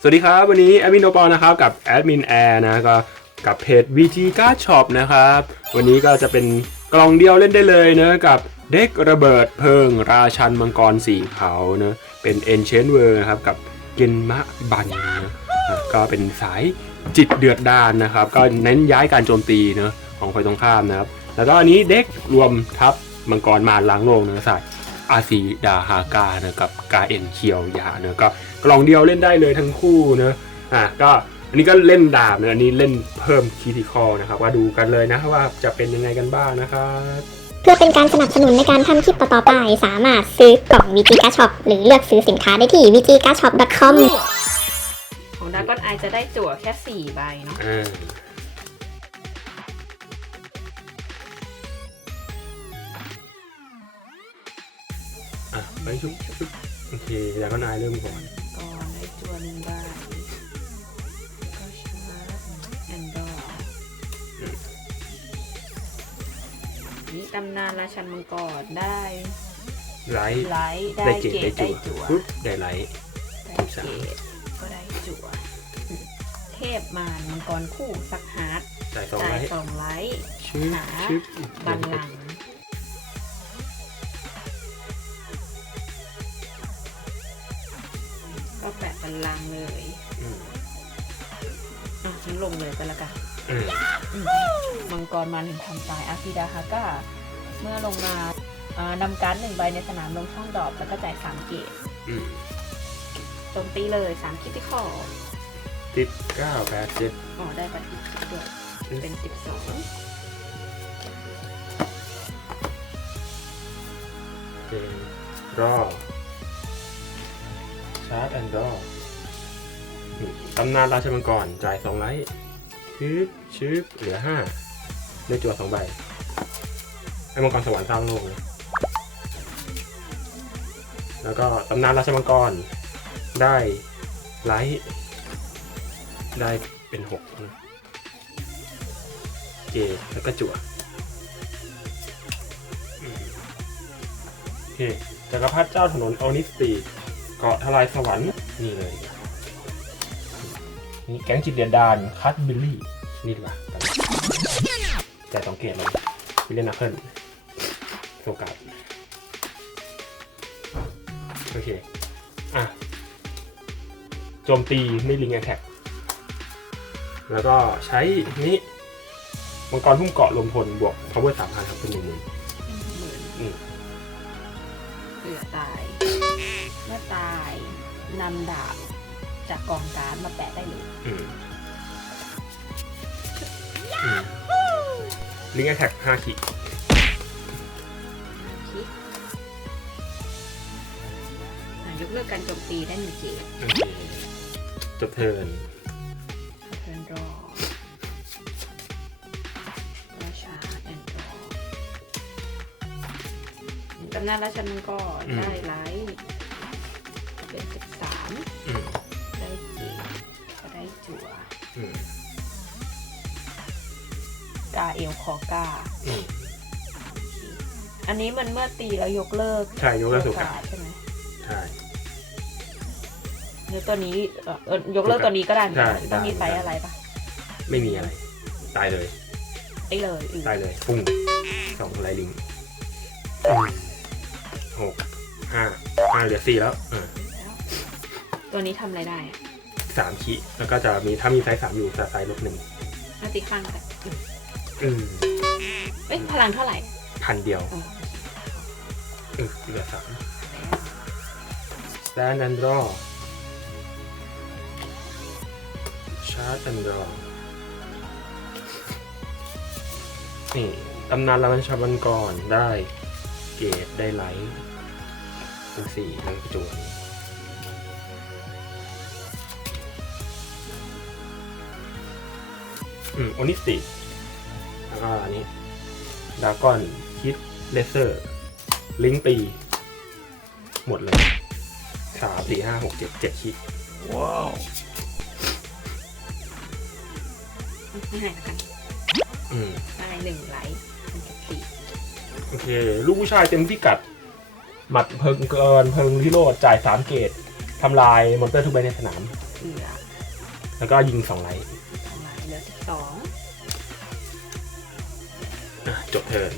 สวัสดีครับ วันนี้แอดมินโอปอลนะครับ กับแอดมินแอร์นะก็กับเพจ VG Card Shop นะครับ วันนี้ก็จะเป็นกล่องเดียวเล่นได้เลยนะกับเด็กระเบิดเพลิงราชันมังกรสีเขาเนะเป็น Ancient World นะครับ กับเกนมะบันนะก็เป็นสายจิตเดือดดานนะครับ ก็เน้นย้ายการโจมตีเนะของฝ่ายตรงข้ามนะครับ แล้วก็อันนี้เด็กรวมทัพมังกรมาล้างโลกนะสาย อาซีดาฮากานะกับกาเอ็นเคียวยาเนะก็กล่องเดียวเล่นได้เลยทั้งคู่เนอะอะก็อันนี้ก็เล่นดาบเนอะอันนี้เล่นเพิ่มคีติคอนะครับว่าดูกันเลยนะว่าจะเป็นยังไงกันบ้างนะครับเพื่อเป็นการสนับสนุนในการทำคลิปต่อๆไป สามารถซื้อกล่อง VG g a Shop หรือเลือกซื้อสินค้าได้ที่ vgcashop.com ของดากอนไอจะได้จั่วแค่สี่ใบเนาะ ไปชุบชุบโอเคแล้วก็นายเริ่มก่อนก่อนได้จั่วหนึ่งใบก็ชาร์จแอนดอร์นี่ตำนานราชันมังกรได้ไลท์ไลท์ได้ได้เกเกตตได้ได้จั่จั่ววปุ๊บได้ไลท์ ได้สามเกตก็ได้จั่วเทพมารมังกรคู่สักฮาร์ดจ่ายสองจ่าไลยท์สองไลท์ชึบหาชึบบันลังก์ บันลังก์เลยอืมอะฉันลงเลยไปละกันอืมอืมมังกรมาถึงทำตายอาฟิดาฮาก้าเมื่อลงมาอ่านำการ์ดหนึ่งใบในสนามลงช่องดรอปแล้วก็จ่ายสามเกตอืมโจมตีเลยสามคิติคอลติดเก้าแปดเจ็ดอ๋อ ได้ปฏิทินด้วยเป็นสิบสองโอเครอชา ร์จแอนด์รอตำนานราชมังกร จ่ายสองไลท์ชืบชืบเหลือห้าได้จั่วสองใบให้มังกรสวรรค์สร้างโลก แล้วก็ตำนานราชมังกร ได้ไลท์ได้เป็นหกเกแล้วก็จั่วโอเคจักรพรรดิเจ้าถนนออนิสตี เกาะทลายสวรรค์นี่เลยนี่แก๊งจิตเดียดานคัตบิลลี่นี่ดีกว่าแต่สองเกตเลยวิลเลนนักเคิลโอกาสโอเค อะโจมตีไม่ลิงแอทแท็กแล้วก็ใช้นี้มังกรพุ่มเกาะลมพลบวก power สามพันครับเป็นหนึ่งหมื่นหมื่นอืมเกือตาย เมื่อตายนำดาบจากกองการ์ดมาแปะได้เลยอืมอืมลิงแอทแท็กห้าขีดคิดอะยกเลิกการโจมตีได้หนึ่งเกตโอเคจบเทิร์นเทิร์นรอราชาแอนดรอตำนานราชันมังกรได้ไลท์ เป็นสิบสามอืมได้เกตก็ได้จั่วอืมกาเอลคอกา อืม อันนี้มันเมื่อตีแล้วยกเลิกใช่ยกเลิกสุกาใช่ไหมใช่เนื้อตัวนี้เอ่อเอ่อยกเลิกตัวนี้ก็ได้ใช่ต้องมีได้ไซส์อะไรปะไม่มีอะไร ตายเลยได้เลยอือตายเลยปุ้งสองไลลิงหกห้าห้าเหลือสี่แล้วอ่าแล้ว ตัวนี้ทำอะไรได้อะสามขีแล้วก็จะมีถ้ามีไซส์สามอยู่จะไซส์ลบหนึ่งน่าตีข้างกันอืมอืมเอ้ยพลังเท่าไหร่พันเดียวอ๋อเออเหลือสาม stand and draw charge and draw นี่ตำนานราชบันกรได้เกรดได้ไลท์เป็นสี่แล้วก็จวน อืมโอนิสติแล้วก็อันนี้ดากอนคิดเลเซอร์ ลิงก์ตี หมดเลยสามสี่ห้าหกเจ็ดเจ็ดคิดว้าวง่ายๆแล้วกันอืมได้หนึ่งไลท์เป็นแค่สี่โอเค ลูกผู้ชายเต็มพิกัด หมัดเพิงเกินเพิงพิโรดจ่ายสามเกตทำลายมอนเตอร์ทุกใบในสนามเอือแล้วก็ยิงสองไลท์ทำลายเหลือ สิบสองอะจบเทิร์น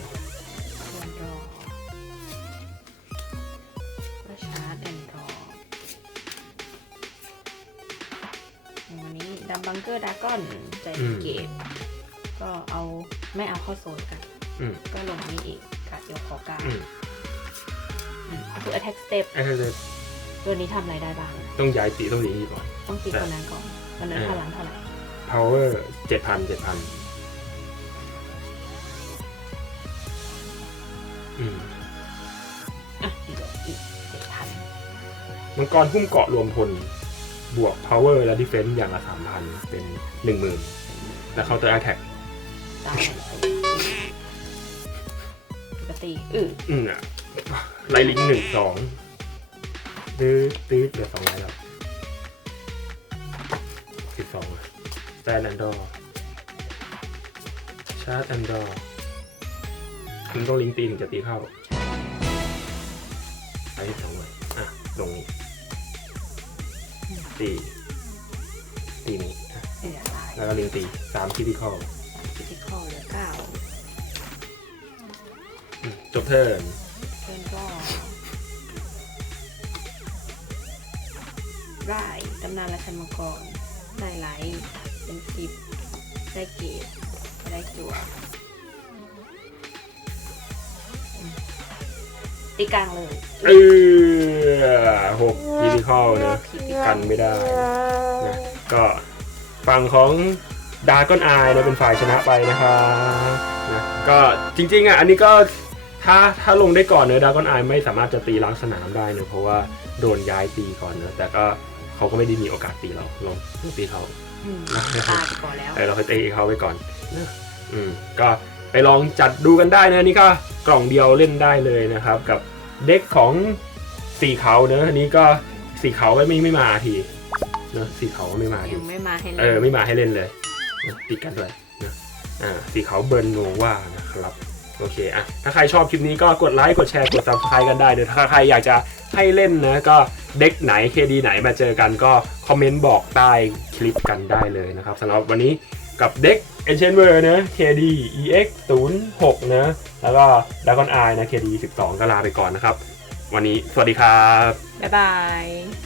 ส่วนรอก็ชาร์จแอนด์รอวันนี้ดัมบังเกอร์ดากอนใจเกตก็เอาไม่เอาเข้าโซนกัน อืมก็ลงนี่อีกกัดยกขอการอืมอืมคือ attack step ไอ้เธอตัวนี้ทำอะไรได้บ้าง ต้องย้ายตีต้องตีนี่ก่อน ต้องตีคนนั้นก่อนคนนั้นเออพลังเท่าไหร่ power เจ็ดพันเจ็ดพันอืมอะอีกอีกเจ็ดพันมังกรหุ้มเกาะรวมพล บวก power และ defense อย่างละสามพันเป็นหนึ่งหมื่นแล้ว counter attack ตายปกติอืออืมอะไลลิงหนึ่งสองตื้อตื้อเหลือสองไลน์แล้วสิบสองแซนแอน ดอร์ชาร์จแอนดอร์คุณต้องลิงก์ตีถึงจะตีเข้าไปสองเลยอะลงนี้ตีตีนี้อะเสียตายแล้วก็ลิงก์ตีสามคิดที่เข้าฟิสิคอลเหลือเก้าจบเทิร์นเพื่อนก็ได้ตำนานราชันมังกรได้ไลท์ เป็นสิบได้เกตได้จั่วอืมตีกลางเลยเออหกคิดที่เข้าเนอะคิดกันไม่ได้นะก็ฝั่งของดาก้อนอายนะเป็นฝ่ายชนะไปนะครับนะก็จริงๆอะอันนี้ก็ถ้าถ้าลงได้ก่อนเนอะดาก้อนอายไม่สามารถจะตีล้างสนามได้เนอะเพราะว่าโดนย้ายตีก่อนเนอะแต่ก็เขาก็ไม่ได้มีโอกาสตีเราลองตีเขาอืม ตายไปก่อนแล้วเออเราเคยตีเขาไว้ก่อนนะอืมก็ไปลองจัดดูกันได้นะนี่ก็กล่องเดียวเล่นได้เลยนะครับ กับเด็กของสีเขาเนอะอันนี้ก็สีเขาไม่ไม่ไม่มาทีเนอะสีเขาไม่มาทียังไม่มาให้เออไม่มาให้เล่นเลยนะติดกันด้วยนะอ่าสีขาวเบิร์นโนวานะครับโอเคอะถ้าใครชอบคลิปนี้ก็กดไลค์กดแชร์กด subscribe กันได้เดี๋ยวถ้าใครอยากจะให้เล่นนะก็เด็กไหนเคดีไหนมาเจอกันก็ คอมเมนต์บอกใต้คลิปกันได้เลยนะครับสำหรับวันนี้กับเด็ก Ancient World นะ KD EX 0 6นะ แล้วก็ Dragon Eye นะ KD 12 ก็ลาไปก่อนนะครับ วันนี้สวัสดีครับ บ๊ายบาย